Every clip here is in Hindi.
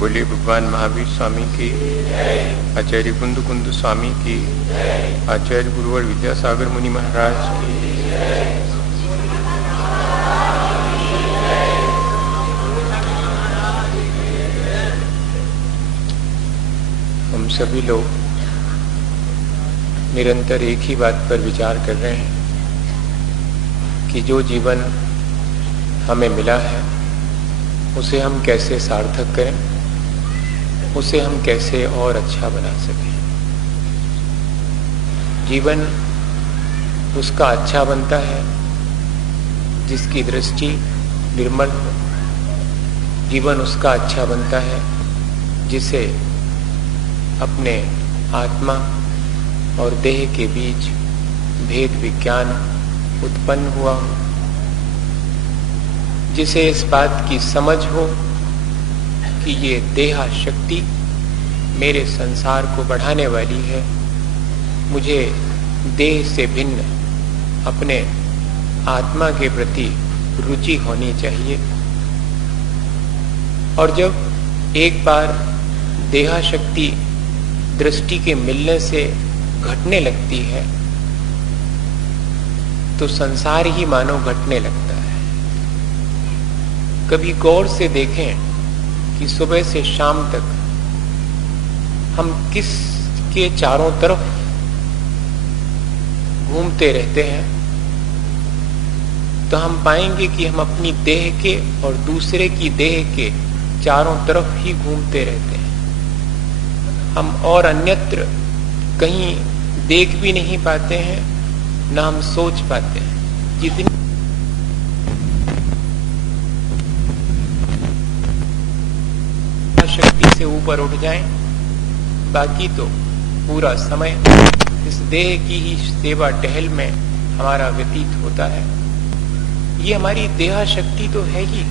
बोले भगवान महावीर स्वामी की, आचार्य कुंद कुंद स्वामी की, आचार्य गुरुवर विद्यासागर मुनि महाराज की। हम सभी लोग निरंतर एक ही बात पर विचार कर रहे हैं कि जो जीवन हमें मिला है उसे हम कैसे सार्थक करें, उसे हम कैसे और अच्छा बना सकें। जीवन उसका अच्छा बनता है जिसकी दृष्टि निर्मल हो। जीवन उसका अच्छा बनता है जिसे अपने आत्मा और देह के बीच भेद विज्ञान उत्पन्न हुआ हो, जिसे इस बात की समझ हो कि ये देहा शक्ति मेरे संसार को बढ़ाने वाली है, मुझे देह से भिन्न अपने आत्मा के प्रति रुचि होनी चाहिए। और जब एक बार देहा शक्ति दृष्टि के मिलने से घटने लगती है तो संसार ही मानो घटने लगता है। कभी गौर से देखें कि सुबह से शाम तक हम किसके चारों तरफ घूमते रहते हैं तो हम पाएंगे कि हम अपनी देह के और दूसरे की देह के चारों तरफ ही घूमते रहते हैं। हम और अन्यत्र कहीं देख भी नहीं पाते हैं, न हम सोच पाते हैं। जितनी शक्ति से ऊपर उठ जाएं, बाकी तो पूरा समय इस देह की ही सेवा टहल में हमारा व्यतीत होता है। ये हमारी देहा शक्ति तो है ही।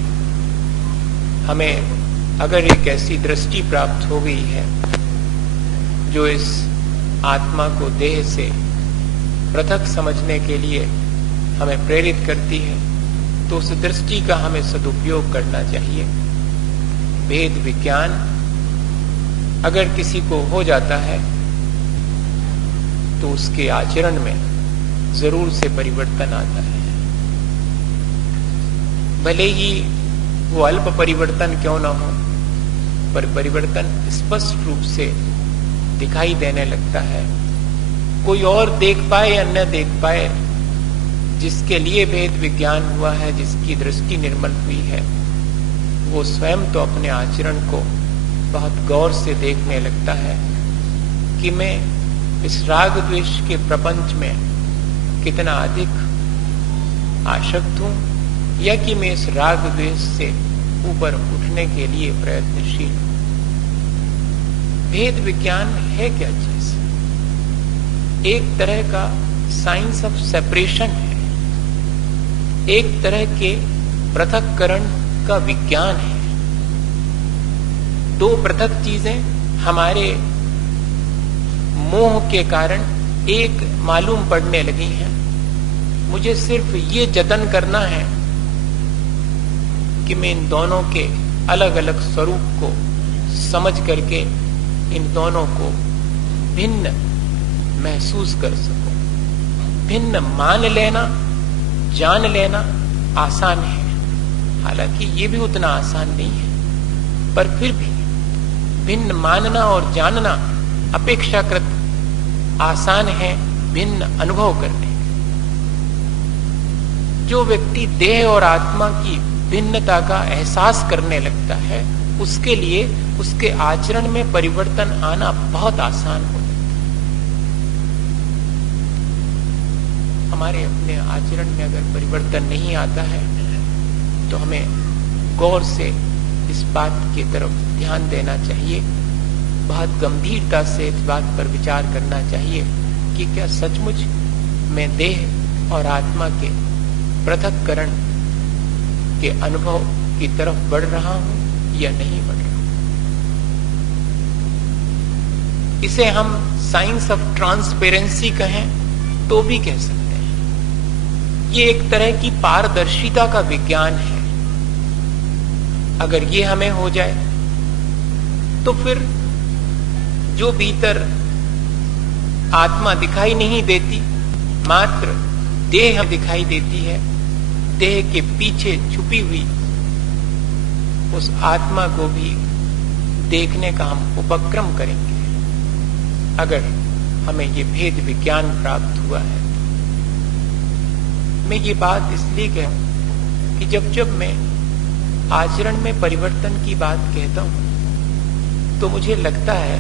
हमें अगर एक ऐसी दृष्टि प्राप्त हो गई है जो इस आत्मा को देह से पृथक समझने के लिए हमें प्रेरित करती है, तो उस दृष्टि का हमें सदुपयोग करना चाहिए। भेद विज्ञान अगर किसी को हो जाता है तो उसके आचरण में जरूर से परिवर्तन आता है। भले ही वो अल्प परिवर्तन क्यों न हो, पर परिवर्तन स्पष्ट रूप से दिखाई देने लगता है। कोई और देख पाए या न देख पाए, जिसके लिए भेद विज्ञान हुआ है, जिसकी दृष्टि निर्मल हुई है, वो स्वयं तो अपने आचरण को बहुत गौर से देखने लगता है कि मैं इस राग द्वेष के प्रपंच में कितना अधिक आसक्त हूं, या कि मैं इस राग द्वेष से ऊपर उठने के लिए प्रयत्नशील हूं। भेद विज्ञान है क्या चीज? एक तरह का साइंस ऑफ सेपरेशन है, एक तरह के पृथक्करण का विज्ञान है। दो पृथक चीजें हमारे मोह के कारण एक मालूम पड़ने लगी हैं। मुझे सिर्फ ये जतन करना है कि मैं इन दोनों के अलग अलग स्वरूप को समझ करके इन दोनों को भिन्न महसूस कर सकूं। भिन्न मान लेना, जान लेना आसान है, हालांकि ये भी उतना आसान नहीं है, पर फिर भी भिन्न मानना और जानना अपेक्षाकृत आसान है भिन्न अनुभव करने। जो व्यक्ति देह और आत्मा की भिन्नता का एहसास करने लगता है, उसके लिए उसके आचरण में परिवर्तन आना बहुत आसान हो जाता है। हमारे अपने आचरण में अगर परिवर्तन नहीं आता है तो हमें गौर से इस बात की तरफ ध्यान देना चाहिए, बहुत गंभीरता से इस बात पर विचार करना चाहिए कि क्या सचमुच मैं देह और आत्मा के पृथक्करण के अनुभव की तरफ बढ़ रहा हूं या नहीं बढ़ रहा। इसे हम साइंस ऑफ ट्रांसपेरेंसी कहें तो भी कह सकते हैं। ये एक तरह की पारदर्शिता का विज्ञान है। अगर ये हमें हो जाए तो फिर जो भीतर आत्मा दिखाई नहीं देती, मात्र देह दिखाई देती है, देह के पीछे छुपी हुई उस आत्मा को भी देखने का हम उपक्रम करेंगे, अगर हमें ये भेद विज्ञान प्राप्त हुआ है। मैं ये बात इसलिए कहूं कि जब जब मैं आचरण में परिवर्तन की बात कहता हूं तो मुझे लगता है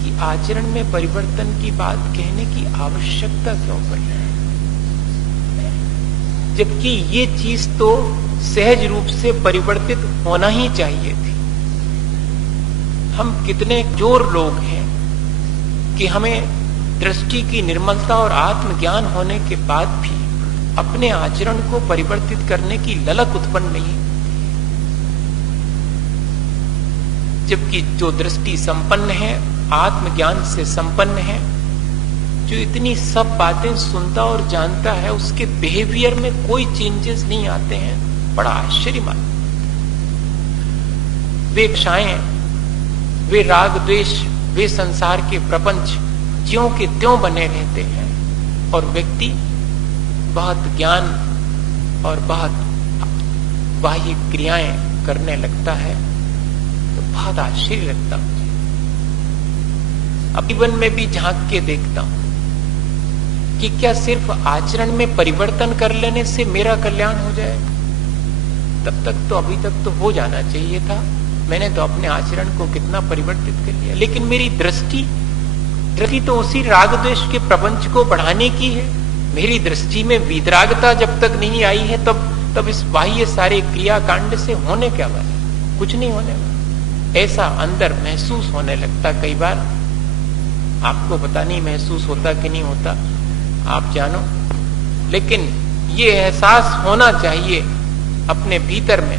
कि आचरण में परिवर्तन की बात कहने की आवश्यकता क्यों पड़ी है, जबकि ये चीज तो सहज रूप से परिवर्तित होना ही चाहिए थी। हम कितने जोर लोग हैं कि हमें दृष्टि की निर्मलता और आत्मज्ञान होने के बाद भी अपने आचरण को परिवर्तित करने की ललक उत्पन्न नहीं, जबकि जो दृष्टि संपन्न है, आत्मज्ञान से संपन्न है, जो इतनी सब बातें सुनता और जानता है, उसके बिहेवियर में कोई चेंजेस नहीं आते हैं। बड़ा आश्चर्य मान, वे इच्छाएं, वे राग द्वेष, वे संसार के प्रपंच ज्यों के त्यों बने रहते हैं, और व्यक्ति बहुत ज्ञान और बहुत बाह्य क्रियाएं करने लगता है, तो बहुत आश्चर्य लगता मुझे। अब जीवन में भी झांक के देखता हूं कि क्या सिर्फ आचरण में परिवर्तन कर लेने से मेरा कल्याण हो जाएगा? तब तक तो, अभी तक तो हो जाना चाहिए था। मैंने तो अपने आचरण को कितना परिवर्तित कर लिया, लेकिन मेरी दृष्टि तो उसी राग द्वेष के प्रपंच को बढ़ाने की है। मेरी दृष्टि में वीतरागता जब तक नहीं आई है, तब इस बाह्य सारे क्रियाकांड से होने क्या वाला? कुछ नहीं होने वाला। ऐसा अंदर महसूस होने लगता कई बार। आपको पता नहीं महसूस होता कि नहीं होता, आप जानो, लेकिन ये एहसास होना चाहिए अपने भीतर में,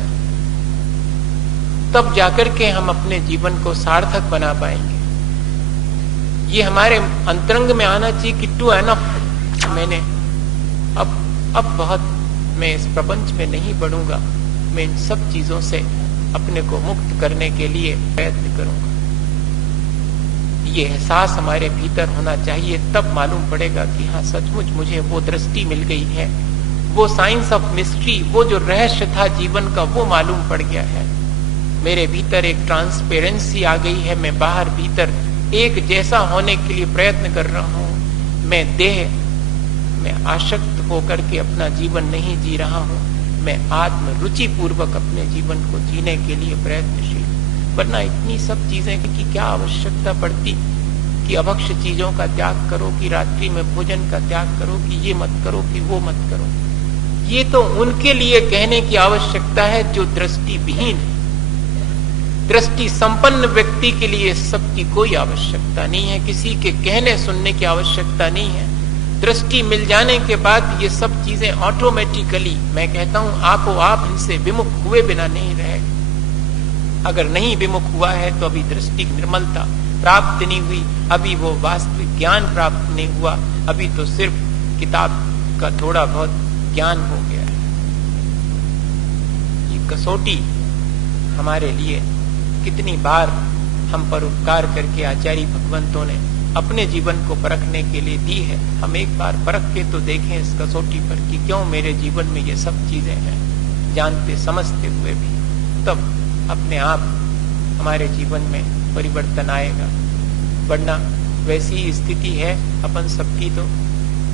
तब जाकर के हम अपने जीवन को सार्थक बना पाएंगे। ये हमारे अंतरंग में आना चाहिए कि टू एनफ, मैंने अब बहुत, मैं इस प्रपंच में नहीं बढ़ूंगा, मैं इन सब चीजों से अपने को मुक्त करने के लिए प्रयत्न करूंगा। ये एहसास हमारे भीतर होना चाहिए, तब मालूम पड़ेगा कि हाँ, सचमुच मुझे वो दृष्टि मिल गई है, वो साइंस ऑफ मिस्ट्री, वो जो रहस्य था जीवन का, वो मालूम पड़ गया है। मेरे भीतर एक ट्रांसपेरेंसी आ गई है, मैं बाहर भीतर एक जैसा होने के लिए प्रयत्न कर रहा हूं। मैं देह में आसक्त होकर के अपना जीवन नहीं जी रहा हूं, मैं आत्म रुचि पूर्वक अपने जीवन को जीने के लिए प्रयत्नशील। वरना इतनी सब चीजें की क्या आवश्यकता पड़ती कि अभक्ष चीजों का त्याग करो, कि रात्रि में भोजन का त्याग करो, कि ये मत करो, कि वो मत करो। ये तो उनके लिए कहने की आवश्यकता है जो दृष्टि विहीन है। दृष्टि संपन्न व्यक्ति के लिए सबकी कोई आवश्यकता नहीं है, किसी के कहने सुनने की आवश्यकता नहीं है। दृष्टि मिल जाने के बाद ये सब चीजें ऑटोमेटिकली, मैं कहता हूं, आपो आप इनसे विमुख हुए बिना नहीं रहे। अगर नहीं विमुख हुआ है तो अभी दृष्टि निर्मलता प्राप्त नहीं हुई, अभी वो वास्तविक ज्ञान प्राप्त नहीं हुआ, अभी तो सिर्फ किताब का थोड़ा बहुत ज्ञान हो गया है। ये कसौटी हमारे लिए कितनी बार हम पर उपकार करके आचार्य भगवंतों ने अपने जीवन को परखने के लिए दी है। हम एक बार परख के तो देखें इस कसौटी पर कि क्यों मेरे जीवन में ये सब चीजें हैं, जानते समझते हुए भी, तब अपने आप हमारे जीवन में परिवर्तन आएगा। वरना वैसी स्थिति है अपन सबकी, तो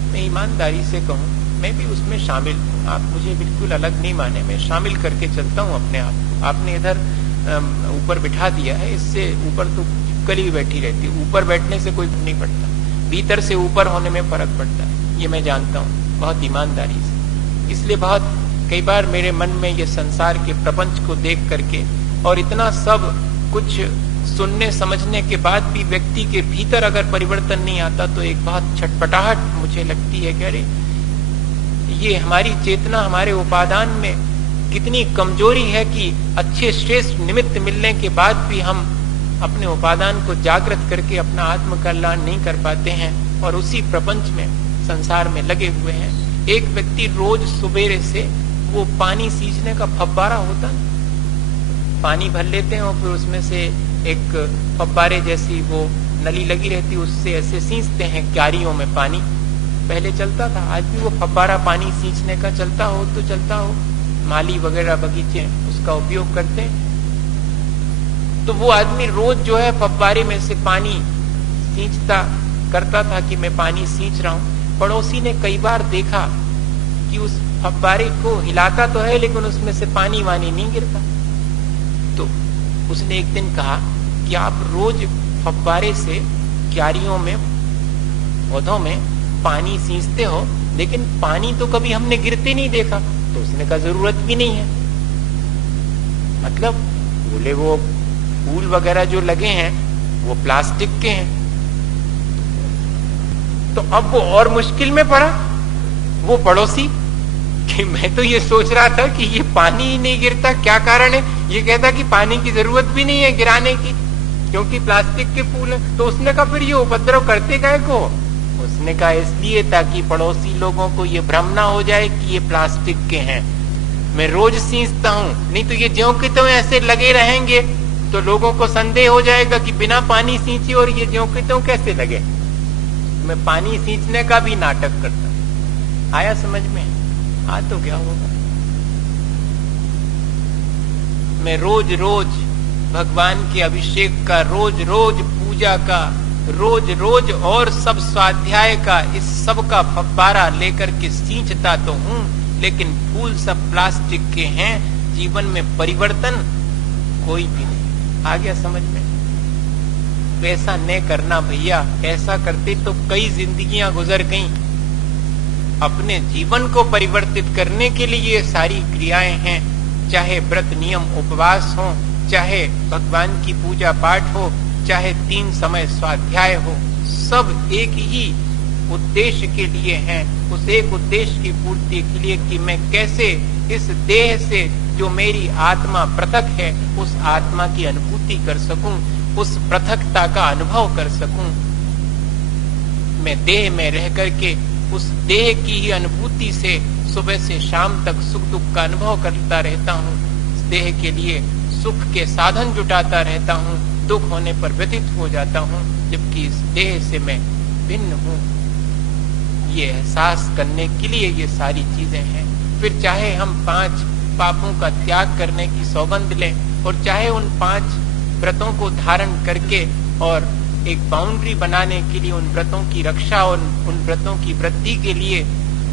मैं ईमानदारी से कहूँ, मैं भी उसमें शामिल हूँ। आप मुझे बिल्कुल अलग नहीं माने, मैं शामिल करके चलता हूँ अपने आप को। आपने इधर ऊपर बिठा दिया है, इससे ऊपर तो कली भी बैठी रहती है। ऊपर बैठने से कोई नहीं पड़ता, भीतर से ऊपर होने में फर्क पड़ता है, ये मैं जानता हूँ बहुत ईमानदारी से। इसलिए बहुत कई बार मेरे मन में ये संसार के प्रपंच को देख करके, और इतना सब कुछ सुनने समझने के बाद भी व्यक्ति के भीतर अगर परिवर्तन नहीं आता, तो एक बहुत छटपटाहट मुझे लगती है कि अरे, ये हमारी चेतना, हमारे उपादान में कितनी कमजोरी है कि अच्छे श्रेष्ठ निमित्त मिलने के बाद भी हम अपने उपादान को जागृत करके अपना आत्म कल्याण नहीं कर पाते हैं, और उसी प्रपंच में, संसार में लगे हुए हैं। एक व्यक्ति रोज सुबेरे से वो पानी सींचने का फव्वारा होता, पानी भर लेते हैं और फिर उसमें से एक फब्बारे जैसी वो नली लगी रहती है, उससे ऐसे सींचते हैं क्यारियों में पानी। पहले चलता था, आज भी वो फब्बारा पानी सींचने का चलता हो तो चलता हो, माली वगैरह बगीचे उसका उपयोग करते हैं। तो वो आदमी रोज जो है फब्बारे में से पानी सींचता करता था कि मैं पानी सींच रहा हूं। पड़ोसी ने कई बार देखा कि उस फब्बारे को हिलाता तो है लेकिन उसमें से पानी वानी नहीं गिरता। तो उसने एक दिन कहा कि आप रोज फब्बारे से क्यारियों में पौधों में पानी सींचते हो लेकिन पानी तो कभी हमने गिरते नहीं देखा। तो उसने कहा जरूरत भी नहीं है। मतलब बोले वो फूल वगैरह जो लगे हैं वो प्लास्टिक के हैं। तो अब वो और मुश्किल में पड़ा वो पड़ोसी कि मैं तो ये सोच रहा था कि ये पानी ही नहीं गिरता, क्या कारण है? ये कहता कि पानी की जरूरत भी नहीं है गिराने की क्योंकि प्लास्टिक के फूल है। तो उसने कहा फिर ये उपद्रव करते काहे को? उसने कहा इसलिए ताकि पड़ोसी लोगों को ये भ्रम ना हो जाए कि ये प्लास्टिक के हैं। मैं रोज सींचता हूँ, नहीं तो ये ज्यों की त्यों ऐसे लगे रहेंगे तो लोगों को संदेह हो जाएगा कि बिना पानी सींचे और ये ज्यों की त्यों कैसे लगे। मैं पानी सींचने का भी नाटक करता। आया समझ में? हाँ तो क्या होगा? मैं रोज रोज भगवान के अभिषेक का, रोज रोज पूजा का, रोज रोज और सब स्वाध्याय का, इस सब का फब्बारा लेकर के सींचता तो हूं लेकिन फूल सब प्लास्टिक के हैं। जीवन में परिवर्तन कोई भी नहीं। आ गया समझ में? ऐसा न करना भैया, ऐसा करते तो कई जिंदगियां गुजर गईं। अपने जीवन को परिवर्तित करने के लिए ये सारी क्रियाएं हैं, चाहे व्रत नियम उपवास हो, चाहे भगवान की पूजा पाठ हो, चाहे 3 समय स्वाध्याय हो, सब एक ही उद्देश्य के लिए हैं। उस एक उद्देश्य की पूर्ति के लिए कि मैं कैसे इस देह से जो मेरी आत्मा पृथक है उस आत्मा की अनुभूति कर सकूं, उस पृथकता का अनुभव कर सकूं। मैं देह में रह करके उस देह की ही अनुभूति से सुबह से शाम तक सुख दुख का अनुभव करता रहता हूँ। इस देह के लिए सुख के साधन जुटाता रहता हूँ, दुख होने पर व्यथित हो जाता हूँ, जबकि इस देह से मैं भिन्न हूँ। ये एहसास करने के लिए ये सारी चीजें हैं। फिर चाहे हम 5 पापों का त्याग करने की सौगंध लें और चाहे उन 5 व्रतों को धारण करके और एक बाउंड्री बनाने के लिए उन व्रतों की रक्षा और उन व्रतों की वृद्धि के लिए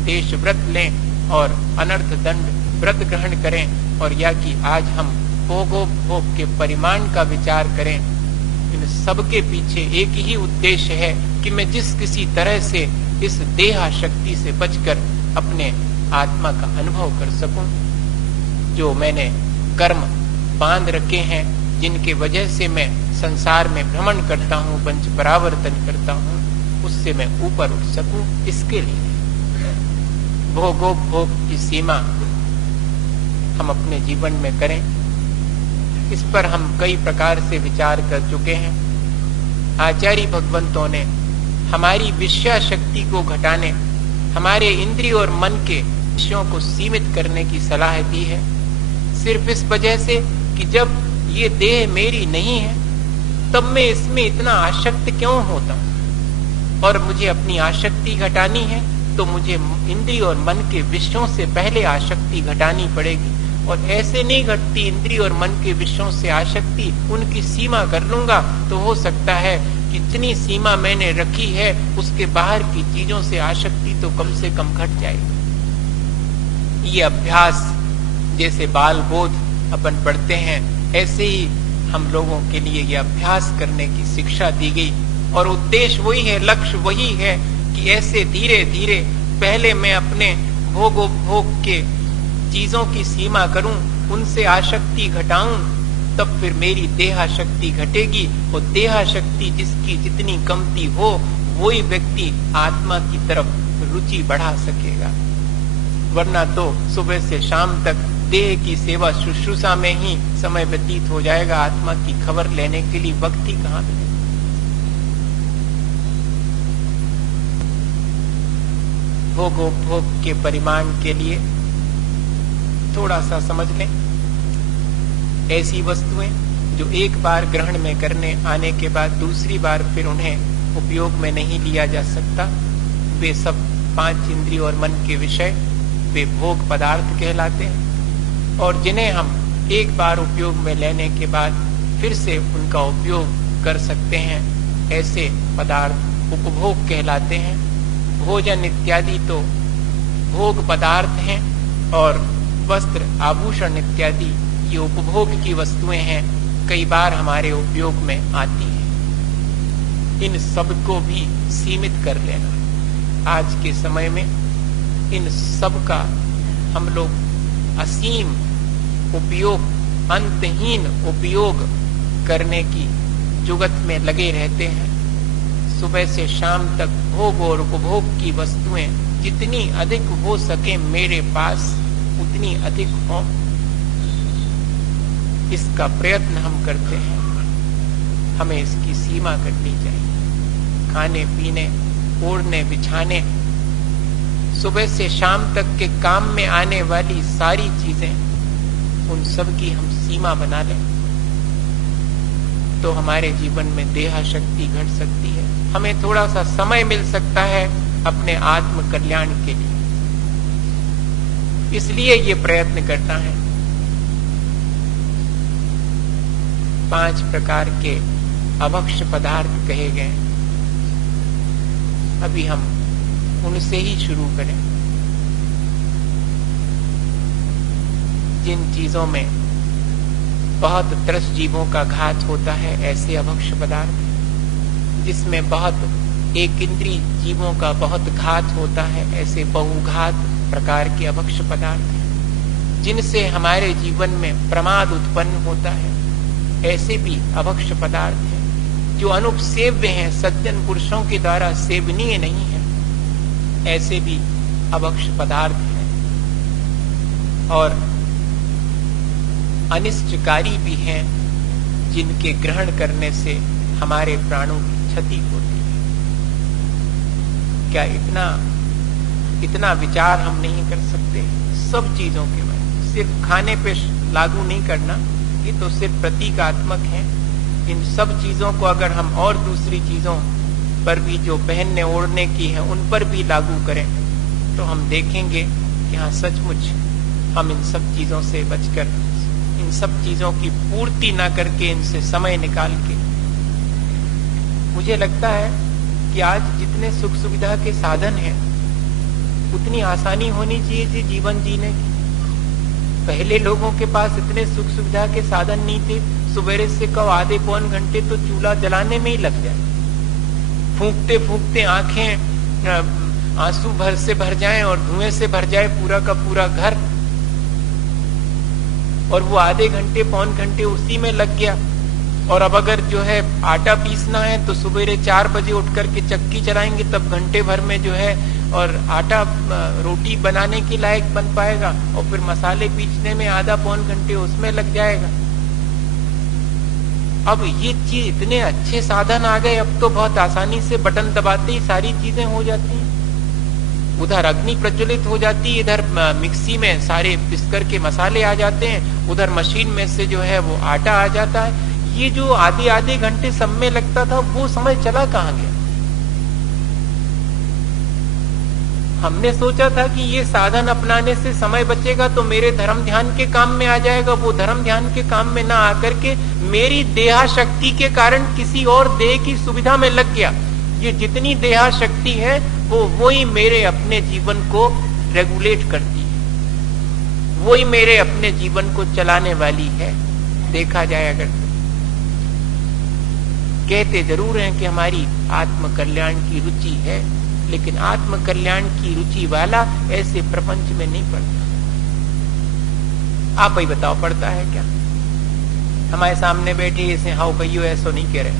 देश व्रत लें और अनर्थ दंड व्रत ग्रहण करें, और या कि आज हम भोगोपभोग के परिमाण का विचार करें। इन सबके पीछे एक ही उद्देश्य है कि मैं जिस किसी तरह से इस देहा शक्ति से बचकर अपने आत्मा का अनुभव कर सकूं। जो मैंने कर्म बांध रखे हैं, जिनके वजह से मैं संसार में भ्रमण करता हूँ, पंच परावर्तन करता हूँ, उससे मैं ऊपर उठ सकूं, इसके लिए भोगोपभोग की सीमा हम अपने जीवन में करें। इस पर हम कई प्रकार से विचार कर चुके हैं। आचार्य भगवंतों ने हमारी विषया शक्ति को घटाने, हमारे इंद्रिय और मन के विषयों को सीमित करने की सलाह दी है, सिर्फ इस वजह से कि जब ये देह मेरी नहीं है तब मैं इसमें इतना आसक्त क्यों होता हूं, और मुझे अपनी आसक्ति घटानी है तो मुझे इंद्रिय और मन के विषयों से पहले आसक्ति घटानी पड़ेगी। और ऐसे नहीं घटती इंद्रिय और मन के विषयों से आसक्ति, उनकी सीमा कर लूंगा तो हो सकता है कि जितनी सीमा मैंने रखी है उसके बाहर की चीजों से आसक्ति तो कम से कम घट जाएगी। ये अभ्यास जैसे बाल बोध अपन पढ़ते हैं, ऐसे ही हम लोगों के लिए ये अभ्यास करने की शिक्षा दी गई, और उद्देश्य वही है, लक्ष्य वही है कि ऐसे धीरे धीरे पहले मैं अपने भोगोपभोग के चीजों की सीमा करूं, उनसे आसक्ति घटाऊं, तब फिर मेरी देहाशक्ति घटेगी, और देहाशक्ति जिसकी जितनी कमती हो वही व्यक्ति आत्मा की तरफ रुचि बढ़ा सकेगा। वरना तो सुबह से शाम तक देह की सेवा शुश्रूषा में ही समय व्यतीत हो जाएगा, आत्मा की खबर लेने के लिए वक्त ही कहाँ मिलेगा। भोगोपभोग के परिमाण के लिए थोड़ा सा समझ लें। ऐसी वस्तुएं जो एक बार ग्रहण में करने आने के बाद दूसरी बार फिर उन्हें उपयोग में नहीं लिया जा सकता, वे सब 5 इंद्रिय और मन के विषय, वे भोग पदार्थ कहलाते हैं। और जिन्हें हम एक बार उपयोग में लेने के बाद फिर से उनका उपयोग कर सकते हैं, ऐसे पदार्थ उपभोग कहलाते हैं। भोजन इत्यादि तो भोग पदार्थ हैं और वस्त्र आभूषण इत्यादि ये उपभोग की वस्तुएं हैं, कई बार हमारे उपयोग में आती हैं। इन सब को भी सीमित कर लेना। आज के समय में इन सब का हम लोग असीम उपयोग, अंतहीन उपयोग करने की जुगत में लगे रहते हैं। सुबह से शाम तक भोग और उपभोग की वस्तुएं जितनी अधिक हो सके मेरे पास उतनी अधिक हो, इसका प्रयत्न हम करते हैं। हमें इसकी सीमा करनी चाहिए। खाने पीने, ओढ़ने बिछाने, सुबह से शाम तक के काम में आने वाली सारी चीजें, उन सब की हम सीमा बना लें तो हमारे जीवन में देहा शक्ति घट सकती है। हमें थोड़ा सा समय मिल सकता है अपने आत्म कल्याण के लिए। इसलिए ये प्रयत्न करता है। 5 प्रकार के अभक्ष पदार्थ कहे गए, अभी हम उनसे ही शुरू करें। जिन चीजों में बहुत त्रस्त जीवों का घात होता है, ऐसे अभक्ष पदार्थ, जिसमें बहुत एक इंद्रिय जीवों का बहुत घात होता है, ऐसे बहुघात प्रकार के अभक्ष पदार्थ हैं। जिनसे हमारे जीवन में प्रमाद उत्पन्न होता है, ऐसे भी अभक्ष पदार्थ हैं। जो अनुपसेव्य हैं, सज्जन पुरुषों के द्वारा सेवनीय नहीं है, ऐसे भी अभक्ष पदार्थ हैं। और अनिष्टकारी भी हैं, जिनके ग्रहण करने से हमारे प्राणों की क्षति होती है। क्या इतना विचार हम नहीं कर सकते सब चीजों के बारे में? सिर्फ खाने पे लागू नहीं करना, ये तो सिर्फ प्रतीकात्मक है। इन सब चीजों को अगर हम और दूसरी चीजों पर भी जो पहनने ओढ़ने की है उन पर भी लागू करें तो हम देखेंगे कि हाँ, सचमुच हम इन सब चीजों से बचकर, इन सब चीजों की पूर्ति ना करके, इनसे समय निकाल के, मुझे लगता है कि आज जितने सुख सुविधा के साधन हैं उतनी आसानी होनी चाहिए जीवन जीने की। पहले लोगों के पास इतने सुख सुविधा के साधन नहीं थे। सुबह से कहो आधे पौन घंटे तो चूल्हा जलाने में ही लग जाए, फूंकते फूंकते आंखें आंसू भर से भर जाएं और धुएं से भर जाए पूरा का पूरा घर, और वो आधे घंटे पौन घंटे उसी में लग गया। और अब अगर जो है आटा पीसना है तो सुबह 4 बजे उठ करके चक्की चलाएंगे, तब घंटे भर में जो है और आटा रोटी बनाने के लायक बन पाएगा, और फिर मसाले पीसने में आधा पौन घंटे उसमें लग जाएगा। अब ये चीज, इतने अच्छे साधन आ गए, अब तो बहुत आसानी से बटन दबाते ही सारी चीजें हो जाती हैं। उधर अग्नि प्रज्वलित हो जाती है, इधर मिक्सी में सारे पिसकर के मसाले आ जाते हैं, उधर मशीन में से जो है वो आटा आ जाता है। ये जो आधे घंटे सब में लगता था, वो समय चला कहाँ गया? हमने सोचा था कि ये साधन अपनाने से समय बचेगा तो मेरे धर्म ध्यान के काम में आ जाएगा, वो धर्म ध्यान के काम में ना आकर के मेरी देहा शक्ति के कारण किसी और देह की सुविधा में लग गया। ये जितनी देहा शक्ति है वो ही मेरे अपने जीवन को रेगुलेट करती है, वही मेरे अपने जीवन को चलाने वाली है। देखा जाए अगर कहते जरूर हैं कि हमारी आत्म कल्याण की रुचि है, लेकिन आत्म कल्याण की रुचि वाला ऐसे प्रपंच में नहीं पड़ता। आप ही बताओ, पड़ता है क्या? हमारे सामने बैठे इसे हाउ कहियो ऐसो नहीं कह रहे।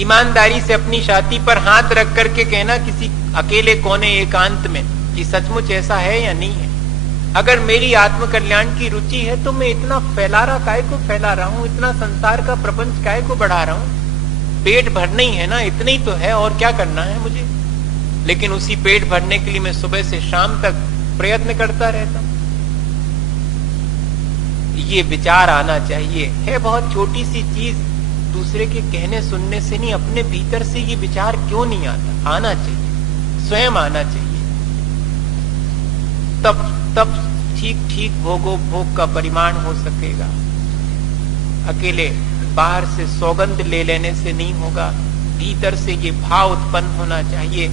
ईमानदारी से अपनी छाती पर हाथ रख करके कहना किसी अकेले कोने एकांत में कि सचमुच ऐसा है या नहीं है। अगर मेरी आत्म कल्याण की रुचि है तो मैं इतना काय को फैला रहा हूं, इतना संसार का प्रपंच काय को बढ़ा रहा हूं? पेट भरना ही है ना, इतना ही तो है, और क्या करना है मुझे? लेकिन उसी पेट भरने के लिए मैं सुबह से शाम तक प्रयत्न करता रहता हूं। ये विचार आना चाहिए। है बहुत छोटी सी चीज, दूसरे के कहने सुनने से नहीं, अपने भीतर से ये विचार क्यों नहीं आता? आना चाहिए, स्वयं आना चाहिए। तब ठीक ठीक भोग का परिमाण हो सकेगा। अकेले बाहर से सौगंध ले लेने से नहीं होगा, भीतर से ये भाव उत्पन्न होना चाहिए।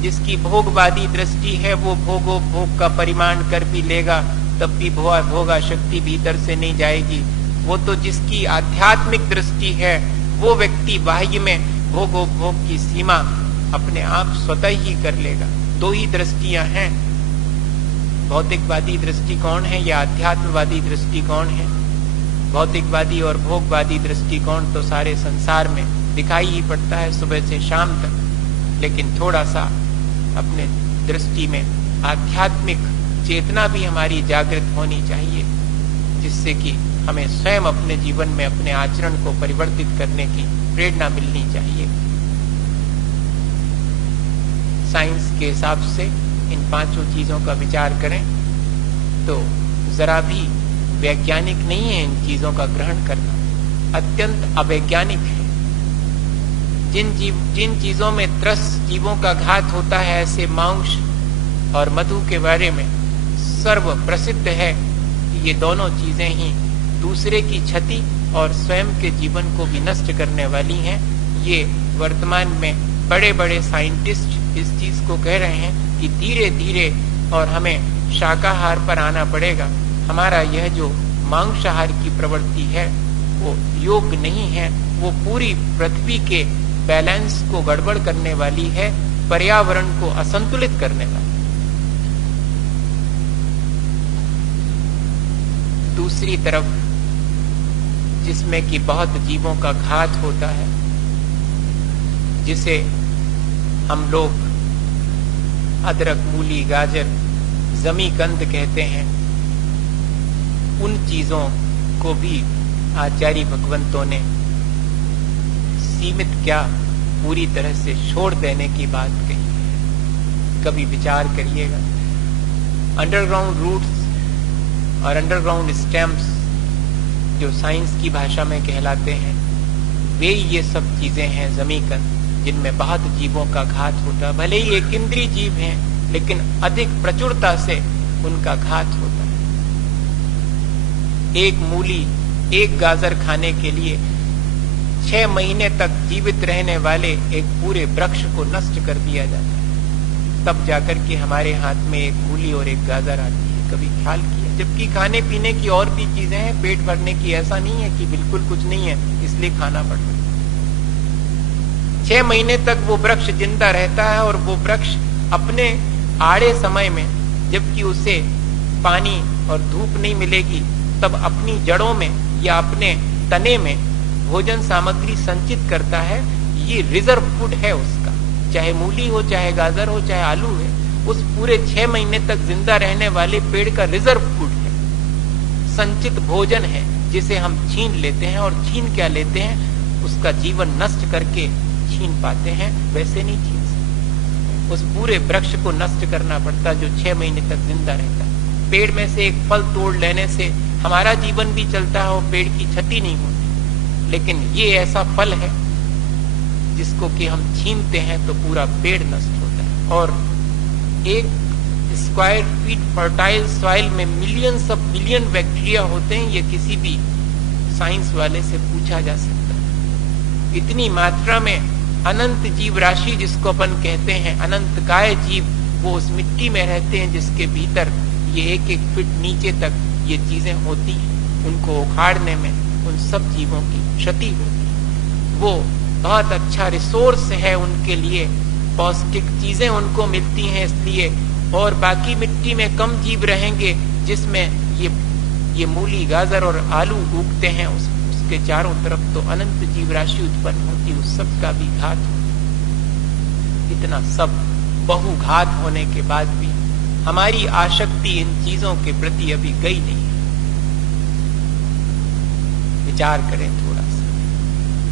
जिसकी भोगवादी दृष्टि है वो भोग का परिमाण कर भी लेगा, तब भी भोगा शक्ति भीतर से नहीं जाएगी। वो तो जिसकी आध्यात्मिक दृष्टि है वो व्यक्ति बाह्य में भोग की सीमा अपने आप स्वतः ही कर लेगा। दो ही दृष्टियां हैं, भौतिकवादी दृष्टिकोण है या आध्यात्मवादी दृष्टिकोण है। भौतिकवादी और भोगवादी दृष्टिकोण तो सारे संसार में दिखाई ही पड़ता है सुबह से शाम तक। लेकिन थोड़ा सा अपने दृष्टि में आध्यात्मिक चेतना भी हमारी जागृत होनी चाहिए, जिससे कि हमें स्वयं अपने जीवन में अपने आचरण को परिवर्तित करने की प्रेरणा मिलनी चाहिए। साइंस के हिसाब से इन पांचों चीजों का विचार करें तो जरा भी वैज्ञानिक नहीं है इन चीजों का ग्रहण करना, अत्यंत अवैज्ञानिक है। जिन चीजों में 10 जीवों का घात होता है, ऐसे मांस और मधु के बारे में सर्व प्रसिद्ध है कि ये दोनों चीजें ही दूसरे की क्षति और स्वयं के जीवन को भी नष्ट करने वाली हैं। ये वर्तमान में बड़े बड़े साइंटिस्ट इस चीज को कह रहे हैं कि धीरे धीरे और हमें शाकाहार पर आना पड़ेगा। हमारा यह जो मांसाहार की प्रवृत्ति है वो योग नहीं है, वो पूरी पृथ्वी के बैलेंस को गड़बड़ करने वाली है, पर्यावरण को असंतुलित करने वाली। दूसरी तरफ जिसमें कि बहुत जीवों का घात होता है, जिसे हम लोग अदरक, मूली, गाजर, जमीकंद कहते हैं, उन चीजों को भी आचार्य भगवंतों ने सीमित क्या पूरी तरह से छोड़ देने की बात कही है। कभी विचार करिएगा, अंडरग्राउंड रूट्स और अंडरग्राउंड स्टेम्स जो साइंस की भाषा में कहलाते हैं, वे ये सब चीजें हैं जमीकंद, जिनमें बहुत जीवों का घात होता। भले ही एक इंद्रिय जीव हैं, लेकिन अधिक प्रचुरता से उनका घात होता है। एक मूली, एक गाजर खाने के लिए 6 महीने तक जीवित रहने वाले एक पूरे वृक्ष को नष्ट कर दिया जाता है, तब जाकर के हमारे हाथ में एक मूली और एक गाजर आती है। कभी ख्याल किया? जबकि खाने पीने की और भी चीजें हैं, पेट भरने की, ऐसा नहीं है कि बिल्कुल कुछ नहीं है इसलिए खाना पड़ रहा है। 6 महीने तक वो वृक्ष जिंदा रहता है, और वो वृक्ष अपने आड़े समय में, जबकि उसे पानी और धूप नहीं मिलेगी, तब अपनी जड़ों में या अपने तने में भोजन सामग्री संचित करता है। ये रिजर्व फूड है उसका, चाहे मूली हो, चाहे गाजर हो, चाहे आलू है, उस पूरे 6 महीने तक जिंदा रहने वाले पेड़ का रिजर्व फूड है, संचित भोजन है, जिसे हम छीन लेते हैं। और छीन क्या लेते हैं? उसका जीवन नष्ट करके छीन पाते हैं, वैसे नहीं छीन सकते। उस पूरे वृक्ष को नष्ट करना पड़ता जो 6 महीने तक जिंदा रहता है। पेड़ में से एक फल तोड़ लेने से हमारा जीवन भी चलता है और पेड़ की क्षति नहीं होती, लेकिन ये ऐसा फल है जिसको कि हम छीनते हैं तो पूरा पेड़ नष्ट होता है। और एक स्क्वायर फीट फर्टाइल सॉइल में मिलियंस ऑफ बिलियन बैक्टीरिया होते हैं, ये किसी भी साइंस वाले से पूछा जा सकता है। इतनी मात्रा में अनंत जीव राशि, जिसको अपन कहते हैं अनंत काय जीव, वो उस मिट्टी में रहते हैं जिसके भीतर ये 1-1 फीट नीचे तक ये चीजें होती हैं। उनको उखाड़ने में उन सब जीवों की क्षति होती है। वो बहुत अच्छा रिसोर्स है उनके लिए, पौष्टिक चीजें उनको मिलती हैं इसलिए। और बाकी मिट्टी में कम जीव रहेंगे जिसमें ये मूली, गाजर और आलू उगते हैं, उसके चारों तरफ तो अनंत जीव राशि उत्पन्न होती, उस सब का भी घात होता। इतना सब बहुघात होने के बाद भी हमारी आसक्ति इन चीजों के प्रति अभी गई नहीं है। विचार करें थोड़ा सा।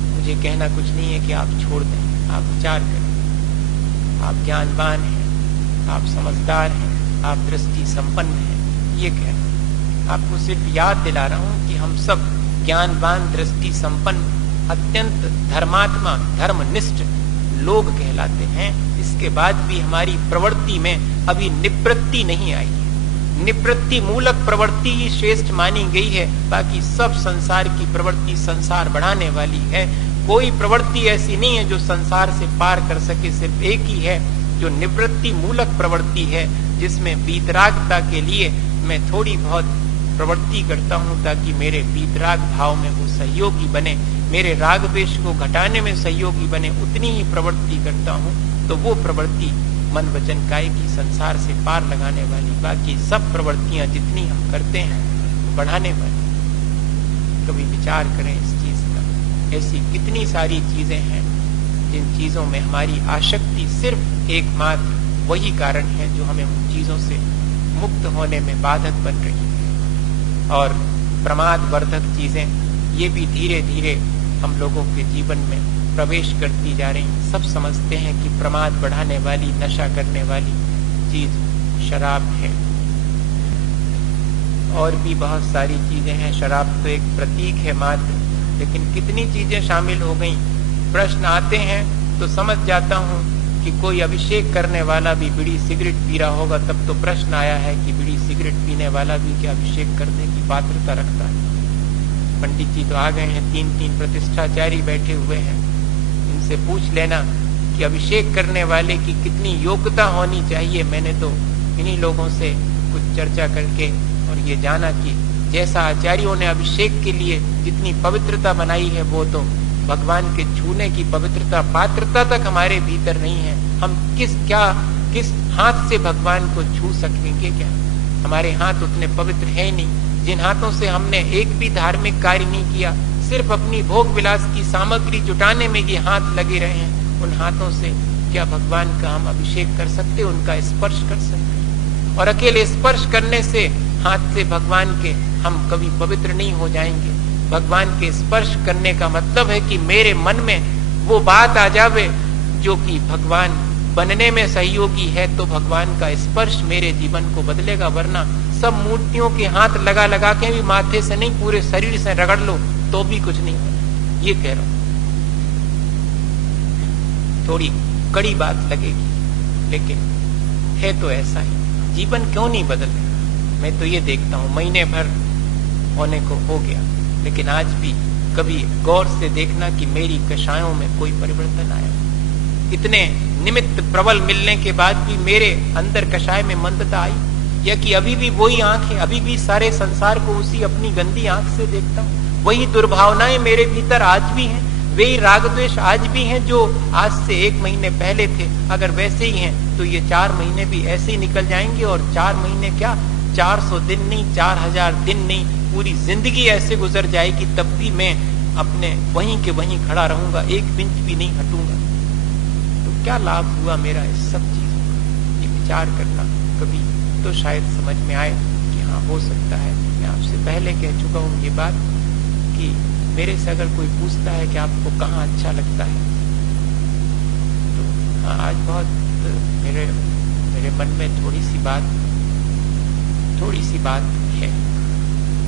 मुझे कहना कुछ नहीं है कि आप छोड़ दें, आप विचार करें। आप ज्ञानवान हैं, आप समझदार हैं, आप दृष्टि संपन्न हैं, ये कहना। आपको सिर्फ याद दिला रहा हूं कि हम सब ज्ञानवान, दृष्टि संपन्न, अत्यंत धर्मात्मा, धर्मनिष्ठ लोग कहलाते हैं। इसके बाद भी हमारी प्रवृत्ति में अभी निवृत्ति नहीं आई है। निवृत्ति मूलक प्रवृत्ति ही श्रेष्ठ मानी गई है। बाकी सब संसार की प्रवृत्ति संसार बढ़ाने वाली है। कोई प्रवृत्ति ऐसी नहीं है जो संसार से पार कर सके। सिर्फ एक ही है जो निवृत्ति मूलक प्रवृत्ति है, जिसमें वीतरागता के लिए मैं थोड़ी बहुत प्रवृत्ति करता हूं ताकि मेरे वीतराग भाव में वो सहयोगी बने, मेरे राग द्वेष को घटाने में सहयोगी बने, उतनी ही प्रवृत्ति करता हूं। तो वो प्रवृत्ति मन वचन काया की संसार से पार लगाने वाली, बाकी सब प्रवृत्तियां जितनी हम करते हैं बढ़ाने वाली। कभी विचार करें इस चीज का। ऐसी कितनी सारी चीजें हैं जिन चीजों में हमारी आसक्ति सिर्फ एकमात्र वही कारण है जो हमें उन चीजों से मुक्त होने में बाधक बन रही है। और प्रमाद वर्धक चीजें ये भी धीरे धीरे हम लोगों के जीवन में प्रवेश करती जा रही। सब समझते हैं कि प्रमाद बढ़ाने वाली, नशा करने वाली चीज शराब है। और भी बहुत सारी चीजें हैं। शराब तो एक प्रतीक है मात्र, लेकिन कितनी चीजें शामिल हो गई। प्रश्न आते हैं तो समझ जाता हूं कि कोई अभिषेक करने वाला भी बीड़ी सिगरेट पी रहा होगा, तब तो प्रश्न आया है कि बीड़ी सिगरेट पीने वाला भी क्या अभिषेक करने की पात्रता रखता है। पंडित जी तो आ गए हैं, 3 प्रतिष्ठाचारी बैठे हुए हैं। इनसे पूछ लेना कि अभिषेक करने वाले की कितनी योग्यता होनी चाहिए। मैंने तो इन्हीं लोगों से कुछ चर्चा करके और ये जाना कि जैसा आचार्यों ने अभिषेक के लिए जितनी पवित्रता बनाई है, वो तो भगवान के छूने की पवित्रता, पात्रता तक हमारे भीतर नहीं है। हम किस हाथ से भगवान को छू सकेंगे? क्या हमारे हाथ उतने पवित्र है नहीं? जिन हाथों से हमने एक भी धार्मिक कार्य नहीं किया, सिर्फ अपनी भोग विलास की सामग्री जुटाने में ये हाथ लगे रहे हैं, उन हाथों से क्या भगवान का हम अभिषेक कर सकते, उनका स्पर्श कर सकते? और अकेले स्पर्श करने से, हाथ से भगवान के, हम कभी पवित्र नहीं हो जाएंगे। भगवान के स्पर्श करने का मतलब है कि मेरे मन में वो बात आ जावे जो कि भगवान बनने में सहयोगी है, तो भगवान का स्पर्श मेरे जीवन को बदलेगा। वरना सब मूर्तियों के हाथ लगा लगा के भी माथे से नहीं, पूरे शरीर से रगड़ लो तो भी कुछ नहीं होगा। ये कह रहा हूं। थोड़ी कड़ी बात लगेगी, लेकिन है तो ऐसा ही। जीवन क्यों नहीं बदल रहा? मैं तो ये देखता हूं, महीने भर होने को हो गया, लेकिन आज भी कभी गौर से देखना कि मेरी कषायों में कोई परिवर्तन आया। इतने निमित्त प्रबल मिलने के बाद भी मेरे अंदर कषाय में मंदता आई, या कि अभी भी वही आंख है, अभी भी सारे संसार को उसी अपनी गंदी आंख से देखता हूं। वही दुर्भावनाएं मेरे भीतर आज भी हैं, वही राग द्वेष आज भी हैं जो आज से 1 महीने पहले थे। अगर वैसे ही हैं तो ये 4 महीने भी ऐसे ही निकल जाएंगे। और 4 महीने क्या, 400 दिन नहीं, 4000 दिन नहीं, पूरी जिंदगी ऐसे गुजर जाएगी, तब भी मैं अपने वहीं के वहीं खड़ा रहूंगा, 1 इंच भी नहीं हटूंगा। तो क्या लाभ हुआ मेरा इस सब चीजों का? ये विचार करना कभी तो शायद समझ में आए कि हाँ, हो सकता है। मैं आपसे पहले कह चुका हूँ ये बात कि मेरे से अगर कोई पूछता है कि आपको कहाँ अच्छा लगता है, तो हाँ, आज बहुत मेरे मन में थोड़ी सी बात है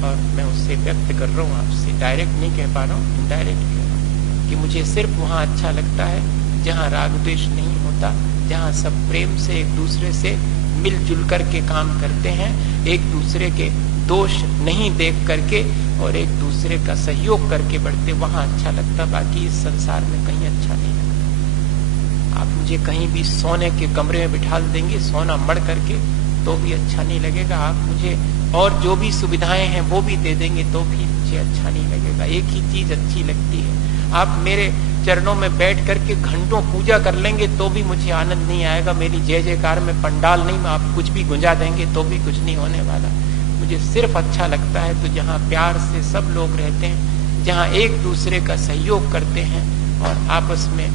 और मैं उससे व्यक्त कर रहा हूँ आपसे। डायरेक्ट नहीं कह पा रहा हूँ, इनडायरेक्ट कह रहा हूँ कि मुझे सिर्फ वहाँ अच्छा लगता है जहाँ राग द्वेष नहीं होता, जहाँ सब प्रेम से एक दूसरे से मिलजुल करके काम करते हैं, एक दूसरे के दोष नहीं देख करके और एक दूसरे का सहयोग करके बढ़ते, वहां अच्छा लगता। बाकी इस संसार में कहीं अच्छा नहीं लगता। आप मुझे कहीं भी सोने के कमरे में बिठा देंगे, सोना मड़ करके, तो भी अच्छा नहीं लगेगा। आप मुझे और जो भी सुविधाएं हैं वो भी दे देंगे, तो भी मुझे अच्छा नहीं लगेगा। एक ही चीज अच्छी लगती है, आप मेरे चरणों में बैठ करके घंटों पूजा कर लेंगे तो भी मुझे आनंद नहीं आएगा। मेरी जय जयकार में पंडाल नहीं, आप कुछ भी गुंजा देंगे तो भी कुछ नहीं होने वाला। मुझे सिर्फ अच्छा लगता है तो जहाँ प्यार से सब लोग रहते हैं, जहाँ एक दूसरे का सहयोग करते हैं और आपस में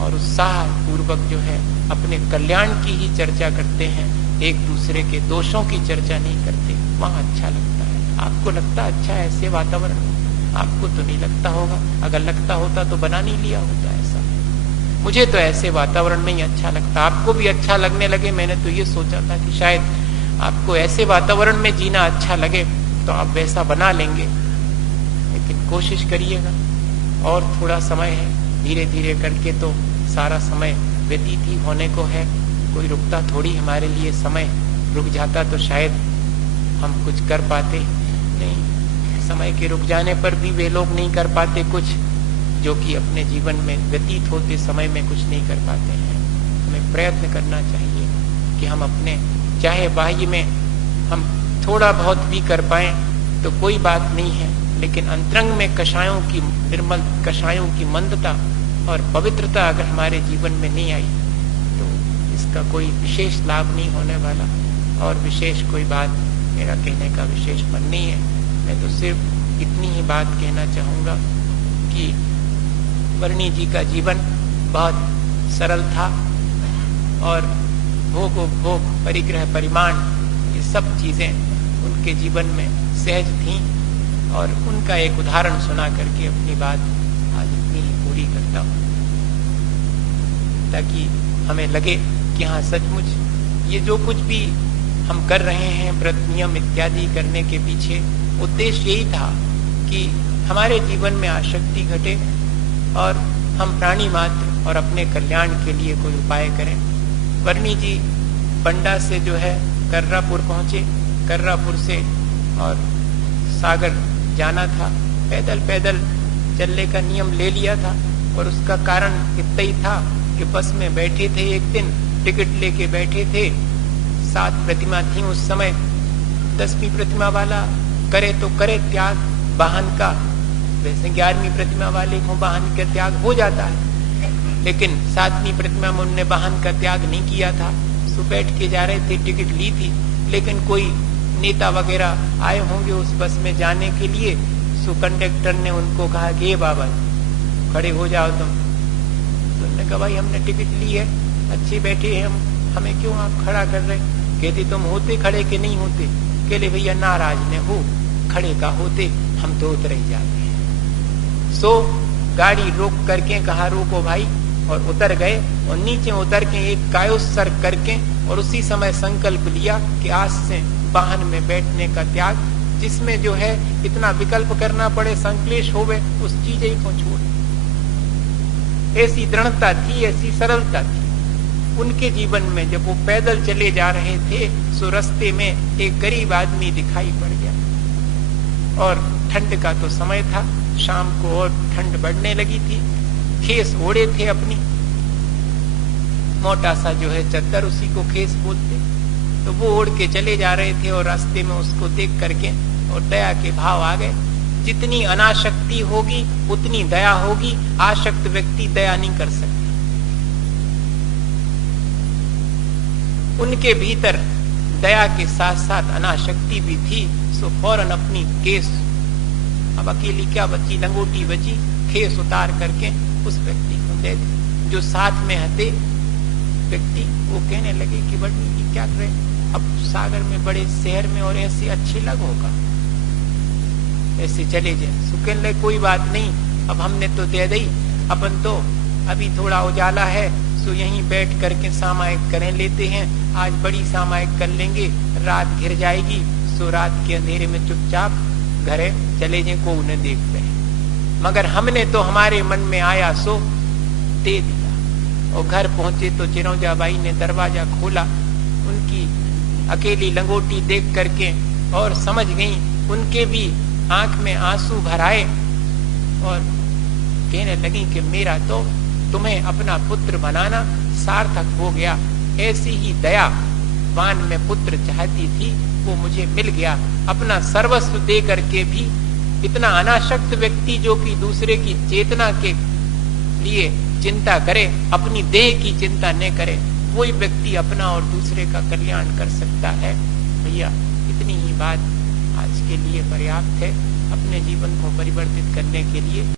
और उत्साह पूर्वक जो है अपने कल्याण की ही चर्चा करते हैं, एक दूसरे के दोषों की चर्चा नहीं करते, वहाँ अच्छा लगता है। आपको लगता अच्छा है ऐसे वातावरण? आपको तो नहीं लगता होगा। अगर लगता होता तो बना नहीं लिया होता। ऐसा मुझे तो ऐसे वातावरण में ही अच्छा लगता। आपको भी अच्छा लगने लगे। मैंने तो ये सोचा था कि शायद आपको ऐसे वातावरण में जीना अच्छा लगे तो आप वैसा बना लेंगे, लेकिन कोशिश करिएगा। और थोड़ा समय है, धीरे धीरे करके तो सारा समय व्यतीत ही होने को है। कोई रुकता थोड़ी हमारे लिए, समय रुक जाता तो शायद हम कुछ कर पाते। नहीं, समय के रुक जाने पर भी वे लोग नहीं कर पाते कुछ जो कि अपने जीवन में व्यतीत होते समय में कुछ नहीं कर पाते हैं। हमें प्रयत्न करना चाहिए कि हम अपने, चाहे बाह्य में हम थोड़ा बहुत भी कर पाए तो कोई बात नहीं है, लेकिन अंतरंग में कषायों की निर्मल, कषायों की मंदता और पवित्रता अगर हमारे जीवन में नहीं आई तो इसका कोई विशेष लाभ नहीं होने वाला। और विशेष कोई बात मेरा कहने का विशेष मन नहीं है। मैं तो सिर्फ इतनी ही बात कहना चाहूँगा कि वर्णी जी का जीवन बहुत सरल था और भोग उपभोग, परिग्रह, परिमाण, ये सब चीजें उनके जीवन में सहज थीं। और उनका एक उदाहरण सुना करके अपनी बात आज इतनी ही पूरी करता हूँ, ताकि हमें लगे कि हाँ सचमुच ये जो कुछ भी हम कर रहे हैं, व्रत नियम इत्यादि करने के पीछे उद्देश्य यही था कि हमारे जीवन में आसक्ति घटे और हम प्राणी मात्र और अपने कल्याण के लिए कोई उपाय करें। वर्णी जी बंडा से जो है कर्रापुर पहुंचे, कर्रापुर से और सागर जाना था। पैदल पैदल चलने का नियम ले लिया था और उसका कारण इतना ही था कि बस में बैठे थे, एक दिन टिकट लेके बैठे थे। 7 प्रतिमा थी उस समय। 10वीं प्रतिमा वाला करे तो करे त्याग वाहन का, वैसे 11वीं प्रतिमा वाले को वाहन का त्याग हो जाता है, लेकिन 7वीं प्रतिमा में उन्होंने वाहन का त्याग नहीं किया था। सो बैठ के जा रहे थे, टिकट ली थी, लेकिन कोई नेता वगैरह आए होंगे उस बस में जाने के लिए। सो कंडक्टर ने उनको कहा कि ये बाबा खड़े हो जाओ तुम। तो उन्होंने कहा भाई हमने टिकट ली है, अच्छे बैठे हैं हम, हमें क्यों आप खड़ा कर रहे? कहते तुम होते खड़े के नहीं होते? कहले भैया नाराज ने हो, खड़े का होते हम तो उतर ही जाते हैं। सो गाड़ी रोक करके कहा रोको भाई, और उतर गए और नीचे उतर के एक कायोत्सर्ग करके और उसी समय संकल्प लिया कि आज से वाहन में बैठने का त्याग, जिसमें जो है इतना विकल्प करना पड़े, संक्लेश होवे, उस चीज ही को छोड़। ऐसी दृढ़ता थी, ऐसी सरलता थी उनके जीवन में। जब वो पैदल चले जा रहे थे सो रास्ते में एक गरीब आदमी दिखाई पड़ गया और ठंड का तो समय था, शाम को और ठंड बढ़ने लगी थी। खेस ओढ़े थे अपनी, मोटा सा जो है चद्दर, उसी को खेस बोलते। तो वो ओढ़ के चले जा रहे थे और रास्ते में उसको देख करके और दया के भाव आ गए। जितनी अनाशक्ति होगी उतनी दया होगी, आशक्त व्यक्ति दया नहीं कर सकता। उनके भीतर दया के साथ साथ अनाशक्ति भी थी। सो फौरन अपनी केस, अब अकेली क्या बची, लंगोटी बची, खेस उतार करके उस व्यक्ति को दे दी। जो साथ में हते व्यक्ति वो कहने लगे कि बड़ी क्या करे, अब सागर में बड़े शहर में और ऐसे अच्छे लग होगा, ऐसे चले जाए। सो कहने लगे कोई बात नहीं, अब हमने तो दे दी, अपन तो अभी थोड़ा उजाला है सो यहीं बैठ करके सामायिक करें लेते हैं, आज बड़ी सामायिक कर लेंगे, रात घिर जाएगी। सो रात के अंधेरे में चुपचाप घरे चले जाए, को उन्हें देख रहे। मगर हमने तो हमारे मन में आया सो दे दिया। और घर पहुंचे तो चिरौंजा बाई ने दरवाजा खोला, उनकी अकेली लंगोटी देख करके और समझ गई, उनके भी आंख में आंसू भर आए और कहने लगी कि मेरा तो तुम्हें अपना पुत्र बनाना सार्थक हो गया। ऐसी ही दया वान में पुत्र चाहती थी, वो मुझे मिल गया। अपना सर्वस्व दे करके भी इतना अनाशक्त व्यक्ति जो कि दूसरे की चेतना के लिए चिंता करे, अपनी देह की चिंता न करे, वही व्यक्ति अपना और दूसरे का कल्याण कर सकता है। भैया इतनी ही बात आज के लिए पर्याप्त है। अपने जीवन को परिवर्तित करने के लिए